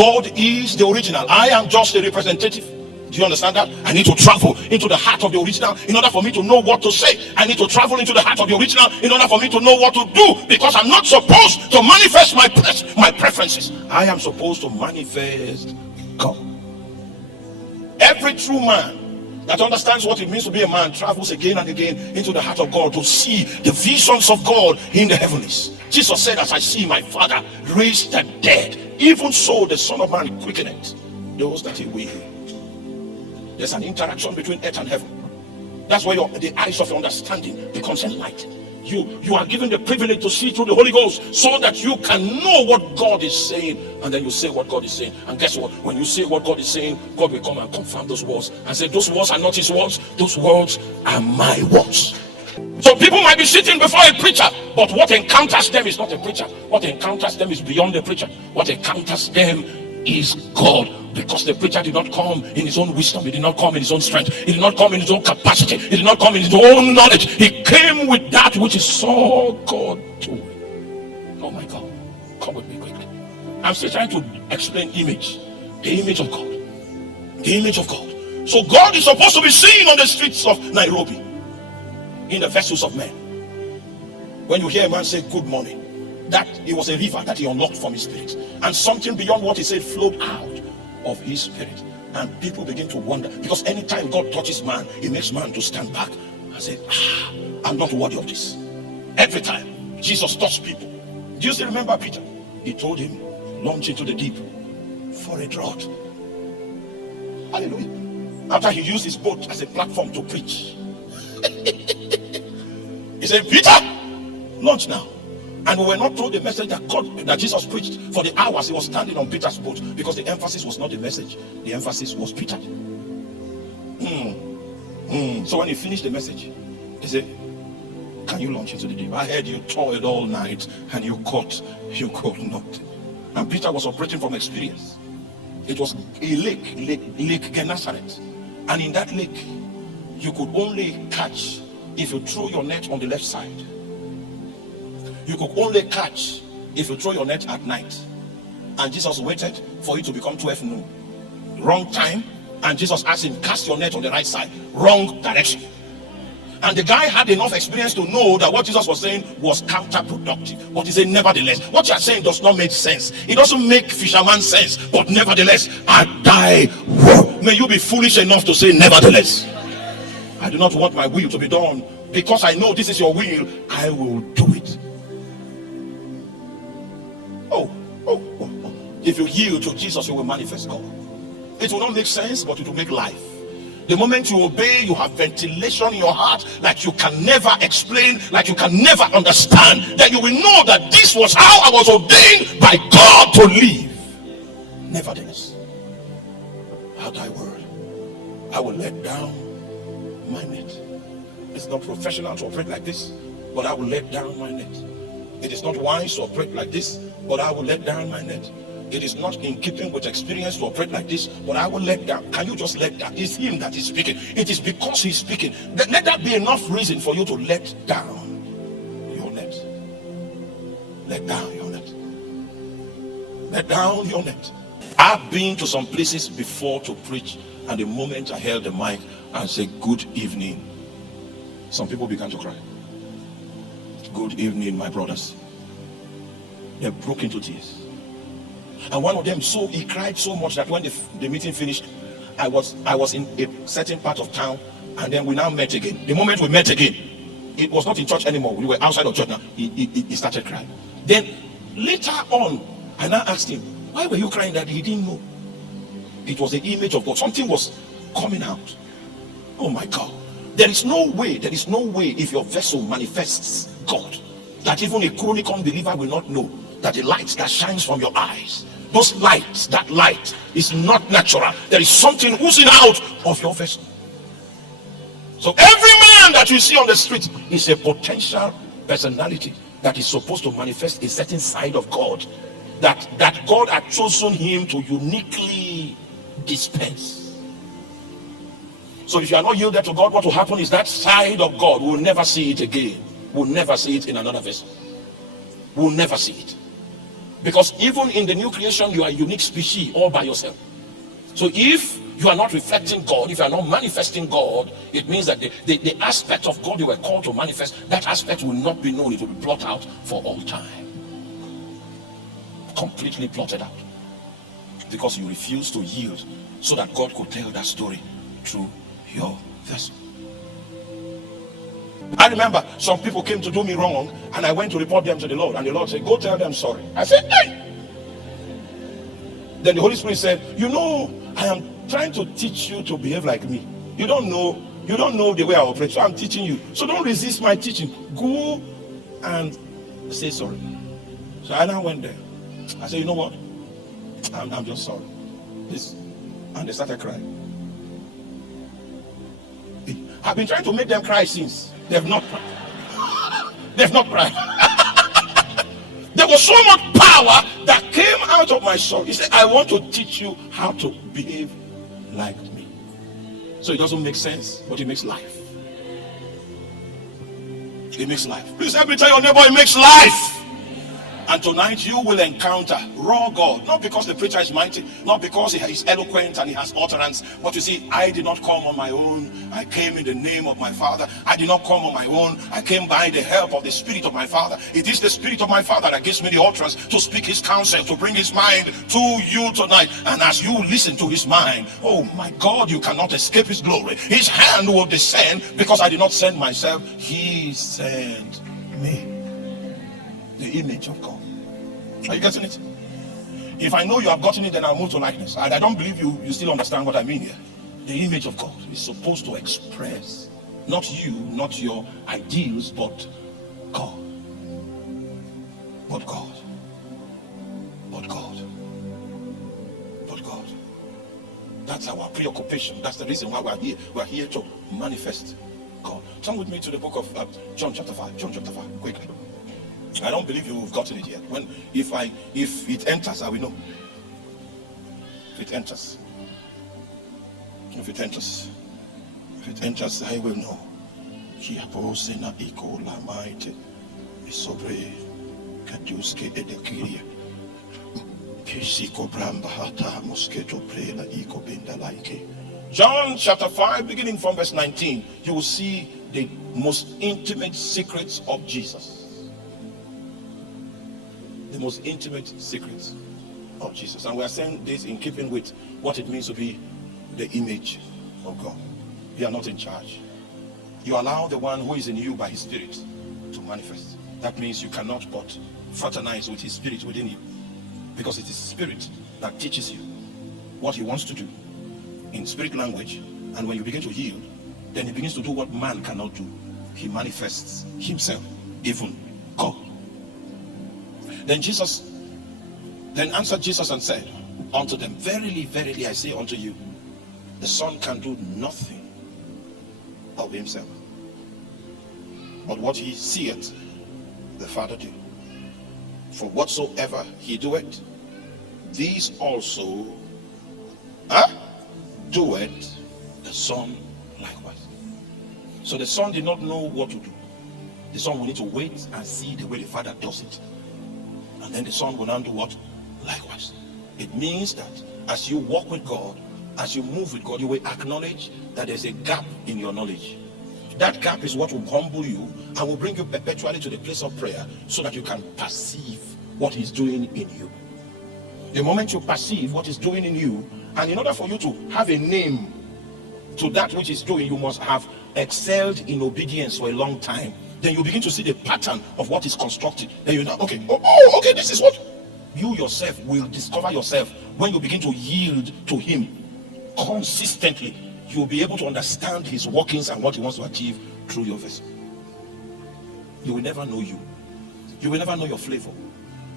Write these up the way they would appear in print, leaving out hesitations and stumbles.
God is the original. I am just a representative. Do you understand that? I need to travel into the heart of the original in order for me to know what to say. I need to travel into the heart of the original in order for me to know what to do, because I'm not supposed to manifest my preferences. I am supposed to manifest God. Every true man that understands what it means to be a man travels again and again into the heart of God to see the visions of God in the heavens. Jesus said, as I see my Father raise the dead, even so the Son of Man quickeneth those that he will. There's an interaction between earth and heaven. That's why the eyes of your understanding becomes enlightened. You are given the privilege to see through the Holy Ghost so that you can know what God is saying, and then you say what God is saying. And guess what? When you say what God is saying, God will come and confirm those words and say, those words are not his words, those words are my words. So people might be sitting before a preacher, but what encounters them is not a preacher. What encounters them is beyond the preacher. What encounters them is God, because the preacher did not come in his own wisdom, he did not come in his own strength, he did not come in his own capacity, he did not come in his own knowledge. He came with that which he saw God doing. Oh my God, come with me quickly. I'm still trying to explain image, the image of God, the image of God. So God is supposed to be seen on the streets of Nairobi, in the vessels of men. When you hear a man say good morning, that it was a river that he unlocked from his spirit, and something beyond what he said flowed out of his spirit, and people begin to wonder, because anytime God touches man, he makes man to stand back and say, I'm not worthy of this. Every time Jesus touched people, do you still remember Peter? He told him, launch into the deep for a drought. Hallelujah. After he used his boat as a platform to preach, he said, Peter, launch now. And we were not told the message that Jesus preached for the hours he was standing on Peter's boat, because the emphasis was not the message, the emphasis was Peter. So when he finished the message, he said, can you launch into the deep? I heard you toiled all night and you caught nothing. And Peter was operating from experience. It was a lake Gennesaret, and in that lake you could only catch if you threw your net on the left side. You could only catch if you throw your net at night. And Jesus waited for it to become 12 noon. Wrong time. And Jesus asked him, cast your net on the right side. Wrong direction. And the guy had enough experience to know that what Jesus was saying was counterproductive. But he said, nevertheless, what you are saying does not make sense. It doesn't make fisherman sense. But nevertheless, I die. Whoa. May you be foolish enough to say, nevertheless. I do not want my will to be done. Because I know this is your will, I will do it. If you yield to Jesus, you will manifest God. It will not make sense, but it will make life. The moment you obey, you have ventilation in your heart like you can never explain, like you can never understand. Then you will know that this was how I was ordained by God to live. Nevertheless, at thy word, I will let down my net. It's not professional to operate like this, but I will let down my net. It is not wise to operate like this, but I will let down my net. It is not in keeping with experience to operate like this, but I will let down. Can you just let down? It's him that is speaking. It is because he's speaking. Let that be enough reason for you to let down your net. Let down your net. Let down your net. I've been to some places before to preach, and the moment I held the mic and said, good evening, some people began to cry. Good evening, my brothers. They broke into tears. And one of them, he cried so much that when the meeting finished, I was in a certain part of town, and then we now met again. The moment we met again, it was not in church anymore. We were outside of church now. He started crying. Then later on, I now asked him, why were you crying? That he didn't know. It was the image of God. Something was coming out. Oh my God. There is no way if your vessel manifests God, that even a chronic unbeliever will not know that the light that shines from your eyes, that light is not natural. There is something oozing out of your vessel. So every man that you see on the street is a potential personality that is supposed to manifest a certain side of God that God had chosen him to uniquely dispense. So if you are not yielded to God, what will happen is that side of God, we'll never see it again. We'll never see it in another vessel. We'll never see it. Because even in the new creation, you are a unique species all by yourself. So if you are not reflecting God, if you are not manifesting God, it means that the aspect of God you were called to manifest, that aspect will not be known. It will be blotted out for all time. Completely blotted out. Because you refuse to yield so that God could tell that story through your vessel. I remember some people came to do me wrong, and I went to report them to the Lord, and the Lord said, go tell them sorry. I said, hey! Then the Holy Spirit said, you know, I am trying to teach you to behave like me. You don't know the way I operate, so I'm teaching you. So don't resist my teaching. Go and say sorry. So I now went there. I said, you know what? I'm just sorry. This, and they started crying. I've been trying to make them cry since. They've not cried. They've not cried. There was so much power that came out of my soul. He said, I want to teach you how to behave like me. So it doesn't make sense, but it makes life. It makes life. Please help me tell your neighbor, it makes life. And tonight you will encounter raw God. Not because the preacher is mighty, not because he is eloquent and he has utterance. But you see, I did not come on my own. I came in the name of my Father. I did not come on my own. I came by the help of the Spirit of my Father. It is the Spirit of my Father that gives me the utterance to speak his counsel, to bring his mind to you tonight. And as you listen to his mind, oh my God, you cannot escape his glory. His hand will descend, because I did not send myself. He sent me. The image of God. Are you getting it? If I know you have gotten it, then I'll move to likeness. I don't believe you still understand what I mean here. The image of God is supposed to express not you, not your ideals, but God. But God. But God. But God. That's our preoccupation. That's the reason why we're here. We're here to manifest God. Turn with me to the book of John chapter 5. John chapter 5, quickly. I don't believe you've gotten it yet. If it enters, I will know. If it enters, I will know. John chapter 5, beginning from verse 19, you will see the most intimate secrets of Jesus. The most intimate secrets of Jesus. And we are saying this in keeping with what it means to be the image of God. You are not in charge. You allow the one who is in you by his Spirit to manifest. That means you cannot but fraternize with his Spirit within you, because it is Spirit that teaches you what he wants to do in spirit language. And when you begin to yield, then he begins to do what man cannot do. He manifests himself, even God. Then answered Jesus and said unto them, verily, verily, I say unto you, the Son can do nothing of himself, but what he seeth the Father do. For whatsoever he doeth, these also doeth the Son likewise. So the Son did not know what to do. The Son will need to wait and see the way the Father does it. And then the Son will now do what? Likewise. It means that as you walk with God, as you move with God, you will acknowledge that there's a gap in your knowledge. That gap is what will humble you and will bring you perpetually to the place of prayer, so that you can perceive what he's doing in you. The moment you perceive what he's doing in you, and in order for you to have a name to that which he's doing, you must have excelled in obedience for a long time. Then you begin to see the pattern of what is constructed. Then you know, okay, okay, this is what you yourself will discover yourself when you begin to yield to him consistently. You will be able to understand his workings and what he wants to achieve through your vessel. You will never know you. You will never know your flavor.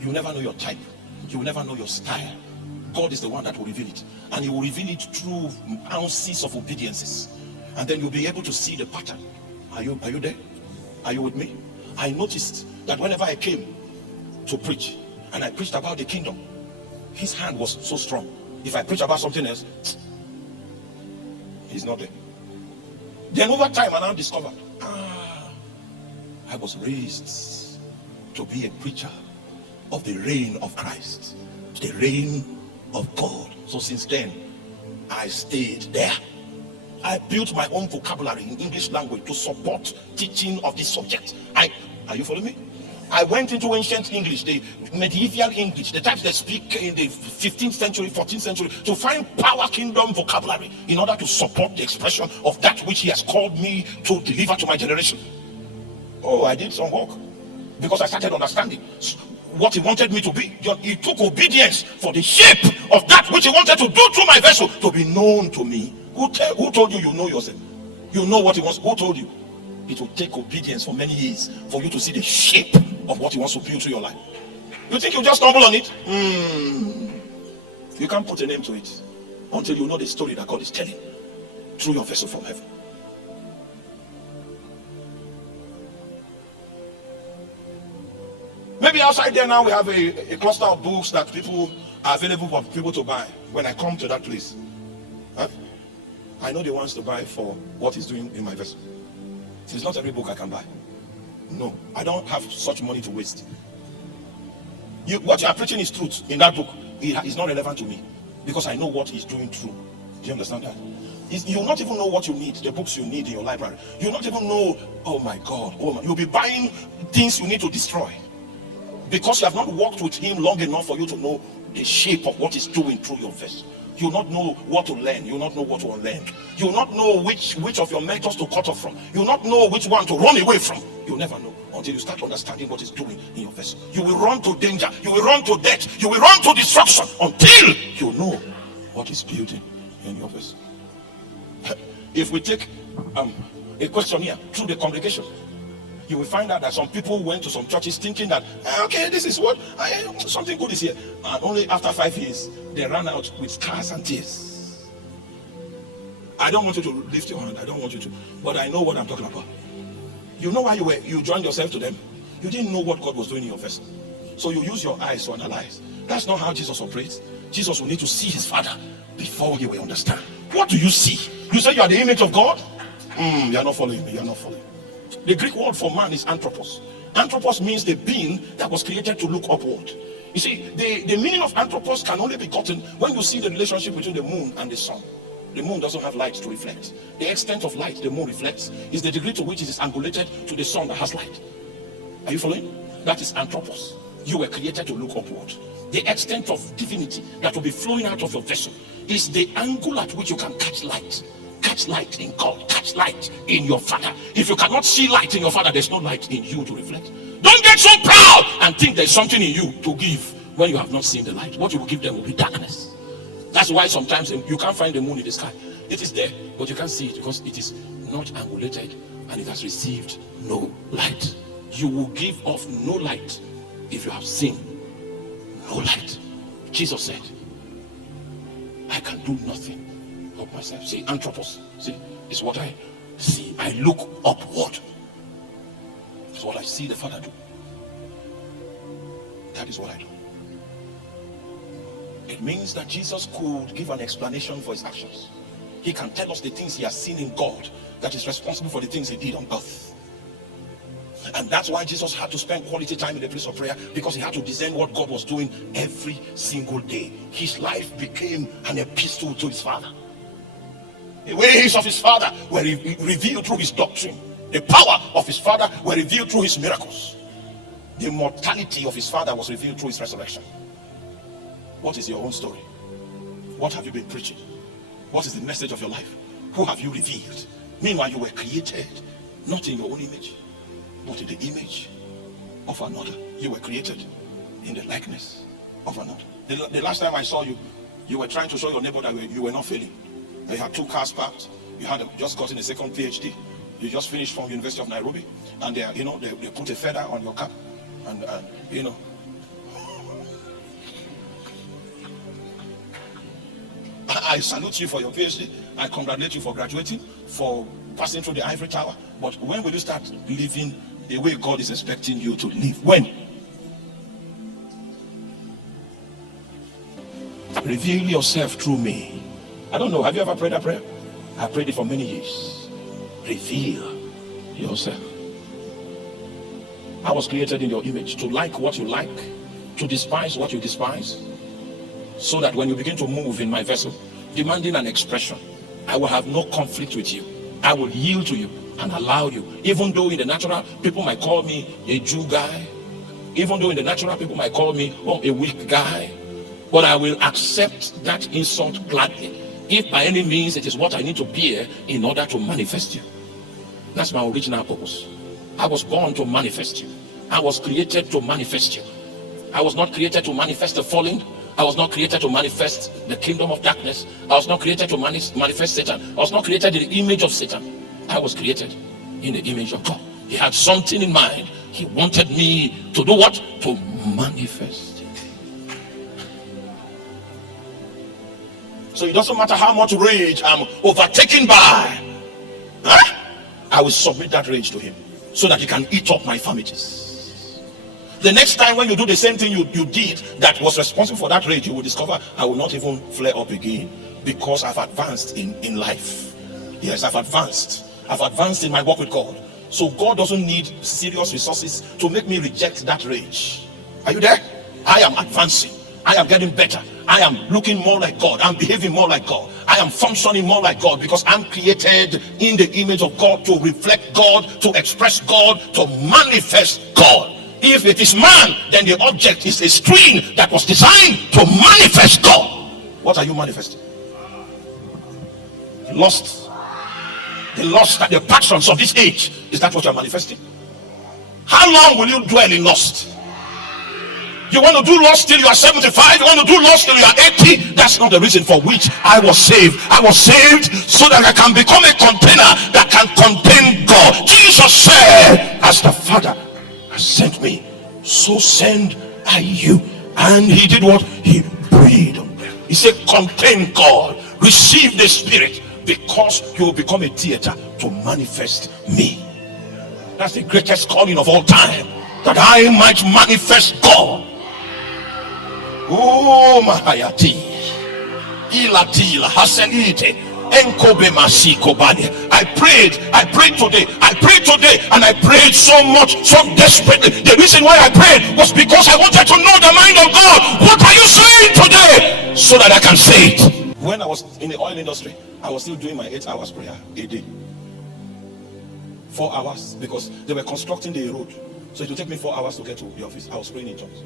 You will never know your type. You will never know your style. God is the one that will reveal it, and he will reveal it through ounces of obediences, and then you'll be able to see the pattern. Are you there? Are you with me? I noticed that whenever I came to preach and I preached about the kingdom, his hand was so strong. If I preach about something else, he's not there. Then over time I now discovered, I was raised to be a preacher of the reign of Christ, the reign of God. So since then, I stayed there. I built my own vocabulary in English language to support teaching of this subject. Are you following me? I went into ancient English, the medieval English, the types that speak in the 15th century, 14th century, to find power kingdom vocabulary in order to support the expression of that which he has called me to deliver to my generation. Oh, I did some work because I started understanding what he wanted me to be. He took obedience for the shape of that which he wanted to do through my vessel to be known to me. Who told you know yourself? You know what he wants. Who told you? It will take obedience for many years for you to see the shape of what he wants to build through your life. You think you just stumble on it? You can't put a name to it until you know the story that God is telling through your vessel from heaven. Maybe outside there now we have a cluster of books that people are available for people to buy. When I come to that place, I know the ones to buy for what he's doing in my vessel. It's not every book I can buy. No, I don't have such money to waste. What you are preaching is truth in that book. It is not relevant to me because I know what he's doing through. Do you understand that? You'll not even know what you need, the books you need in your library. You'll not even know, oh my God, you'll be buying things you need to destroy because you have not worked with him long enough for you to know the shape of what he's doing through your vessel. You'll not know what to learn. You'll not know what to unlearn. You'll not know which of your mentors to cut off from. You'll not know which one to run away from. You'll never know until you start understanding what he's doing in your vessel. You will run to danger. You will run to death. You will run to destruction until you know what he's building in your vessel. If we take a questionnaire through the congregation, you will find out that some people went to some churches thinking that, okay, this is what, something good is here. And only after 5 years, they ran out with scars and tears. I don't want you to lift your hand. I don't want you to. But I know what I'm talking about. You know why you joined yourself to them? You didn't know what God was doing in your vessel. So you use your eyes to analyze. That's not how Jesus operates. Jesus will need to see his Father before he will understand. What do you see? You say you are the image of God? You are not following me. You are not following. The Greek word for man is anthropos. Anthropos means the being that was created to look upward. You see, the meaning of anthropos can only be gotten when you see the relationship between the moon and the sun. The moon doesn't have light to reflect. The extent of light the moon reflects is the degree to which it is angulated to the sun that has light. Are you following? That is anthropos. You were created to look upward. The extent of divinity that will be flowing out of your vessel is the angle at which you can catch light. Catch light in God, catch light in your Father. If you cannot see light in your Father, there's no light in you to reflect. Don't get so proud and think there's something in you to give when you have not seen the light. What you will give them will be darkness. That's why sometimes you can't find the moon in the sky. It is there, but you can't see it because it is not angulated and it has received no light. You will give off no light if you have seen no light. Jesus said, I can do nothing of myself. See, anthropos, see, is what I see. I look upward. It's what I see the Father do. That is what I do. It means that Jesus could give an explanation for his actions. He can tell us the things he has seen in God that is responsible for the things he did on earth. And that's why Jesus had to spend quality time in the place of prayer, because he had to discern what God was doing every single day. His life became an epistle to his Father. The ways of his Father were revealed through his doctrine. The power of his Father were revealed through his miracles. The mortality of his Father was revealed through his resurrection. What is your own story? What have you been preaching? What is the message of your life? Who have you revealed? Meanwhile, you were created not in your own image, but in the image of another. You were created in the likeness of another. The last time I saw you, you were trying to show your neighbor that you were not failing. You had 2 cars parked. You had just gotten a second PhD. You just finished from University of Nairobi, and they put a feather on your cap, and I salute you for your PhD. I congratulate you for graduating, for passing through the ivory tower. But when will you start living the way God is expecting you to live? When? Reveal yourself through me. I don't know. Have you ever prayed that prayer? I prayed it for many years. Reveal yourself. I was created in your image to like what you like, to despise what you despise, so that when you begin to move in my vessel, demanding an expression, I will have no conflict with you. I will yield to you and allow you. Even though in the natural, people might call me a Jew guy. Even though in the natural, people might call me a weak guy. But I will accept that insult gladly, if by any means it is what I need to bear in order to manifest you. That's my original purpose. I was born to manifest you. I was created to manifest you. I was not created to manifest the fallen. I was not created to manifest the kingdom of darkness. I was not created to manifest Satan. I was not created in the image of Satan. I was created in the image of God. He had something in mind. He wanted me to do what? To manifest. So it doesn't matter how much rage I'm overtaken by. I will submit that rage to him so that he can eat up my infirmities. The next time when you do the same thing you did that was responsible for that rage, you will discover I will not even flare up again, because I've advanced in life. Yes, I've advanced. I've advanced in my walk with God. So God doesn't need serious resources to make me reject that rage. Are you there? I am advancing. I am getting better. I am looking more like God. I'm behaving more like God. I am functioning more like God, because I'm created in the image of God to reflect God, to express God, to manifest God. If it is man, then the object is a screen that was designed to manifest God. What are you manifesting? Lust. The lust and the passions of this age. Is that what you're manifesting? How long will you dwell in lust? You want to do lust till you are 75? You want to do lust till you are 80? That's not the reason for which I was saved. I was saved so that I can become a container that can contain God. Jesus said, as the Father has sent me, so send I you. And he did what? He breathed on them. He said, contain God, receive the Spirit, because you will become a theater to manifest me. That's the greatest calling of all time, that I might manifest God. Oh, Mahayati, Ilatila, Hasenite, Enkobe Masiko Bade. I prayed today, and I prayed so much, so desperately. The reason why I prayed was because I wanted to know the mind of God. What are you saying today? So that I can say it. When I was in the oil industry, I was still doing my 8 hours prayer a day. 4 hours, because they were constructing the road. So it would take me 4 hours to get to the office. I was praying in tongues.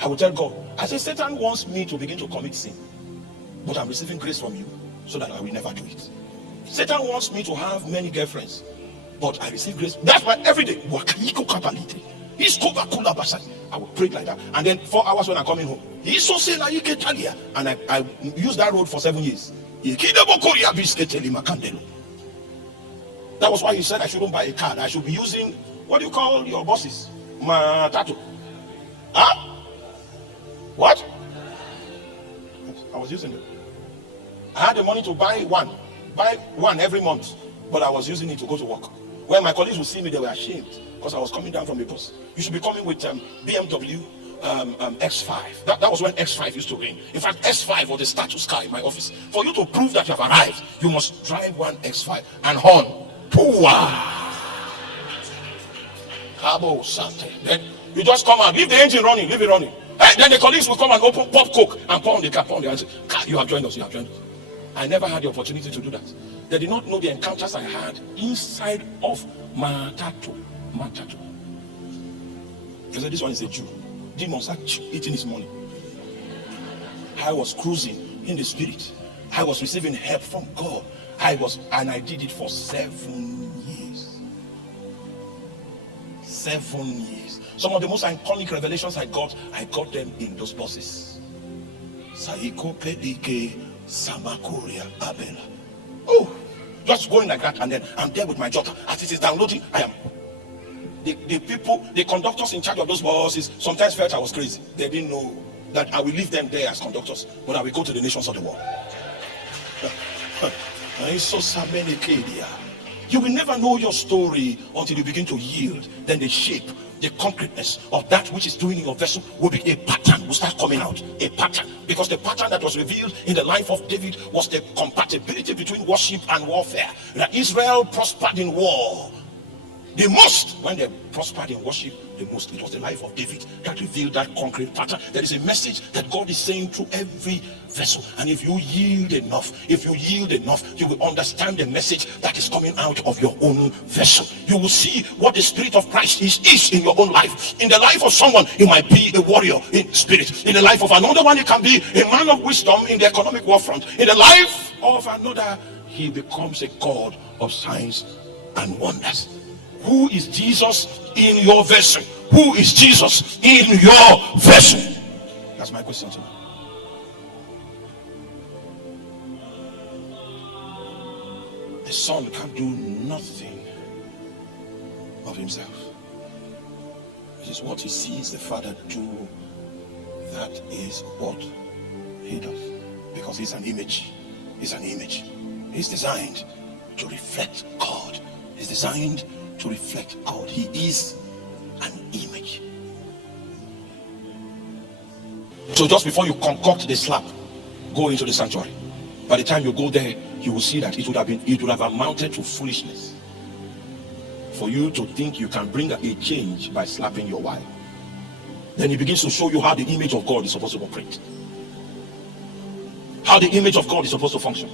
I will tell God, I say, Satan wants me to begin to commit sin, but I'm receiving grace from you so that I will never do it. Satan wants me to have many girlfriends, but I receive grace. That's why every day I will pray like that. And then 4 hours when I'm coming home, and I used that road for 7 years. That was why he said I shouldn't buy a car. I should be using, what do you call your buses? Matatu. Huh? What? I was using it. I had the money to buy one every month, but I was using it to go to work. When my colleagues would see me, they were ashamed, because I was coming down from the bus. You should be coming with BMW X5. That was when X5 used to reign. In fact, S5 was the status car in my office. For you to prove that you have arrived, you must drive one X5 and horn. Then you just come out, leave the engine running, leave it running. Then the colleagues will come and open pop coke and pour on the car, and say, you have joined us, you have joined us. I never had the opportunity to do that. They did not know the encounters I had inside of Matatu. They said, this one is a Jew. Demons are eating his money. I was cruising in the spirit. I was receiving help from God. And I did it for 7 years. 7 years. Some of the most iconic revelations I got them in those buses. Saiko Pedike Samakoria Abela. Oh, just going like that, and then I'm there with my jotter. As it is downloading, I am. The conductors in charge of those buses sometimes felt I was crazy. They didn't know that I will leave them there as conductors, but I will go to the nations of the world. You will never know your story until you begin to yield. Then the shape, the concreteness of that which is doing in your vessel will be a pattern, will start coming out. A pattern. Because the pattern that was revealed in the life of David was the compatibility between worship and warfare. That Israel prospered in war the most. When they prospered in worship the most, it was the life of David that revealed that concrete pattern. There is a message that God is saying through every vessel, and if you yield enough, you will understand the message that is coming out of your own vessel. You will see what the Spirit of Christ is in your own life. In the life of someone, it might be a warrior in spirit. In the life of another one, it can be a man of wisdom in the economic war front. In the life of another, he becomes a God of signs and wonders. Who is Jesus in your vessel? Who is Jesus in your vessel? That's my question tonight. The son can do nothing of himself. It is what he sees the Father do. That is what he does. Because he's an image. He's an image. He's designed to reflect God. He's designed to reflect God. He is an image. So just before you concoct the slap, go into the sanctuary. By the time you go there, you will see that it would have amounted to foolishness for you to think you can bring a change by slapping your wife. Then he begins to show you how the image of God is supposed to operate, how the image of God is supposed to function.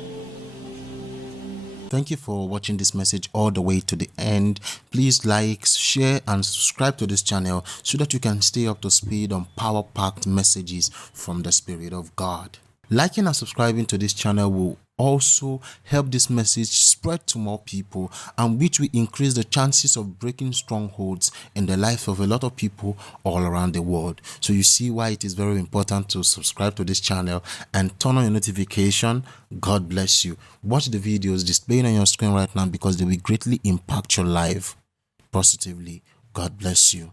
Thank you for watching this message all the way to the end. Please like, share and subscribe to this channel so that you can stay up to speed on power-packed messages from the Spirit of God. Liking and subscribing to this channel will also help this message spread to more people, and which will increase the chances of breaking strongholds in the life of a lot of people all around the world. So you see why it is very important to subscribe to this channel and turn on your notification. God bless you. Watch the videos displayed on your screen right now because they will greatly impact your life positively. God bless you.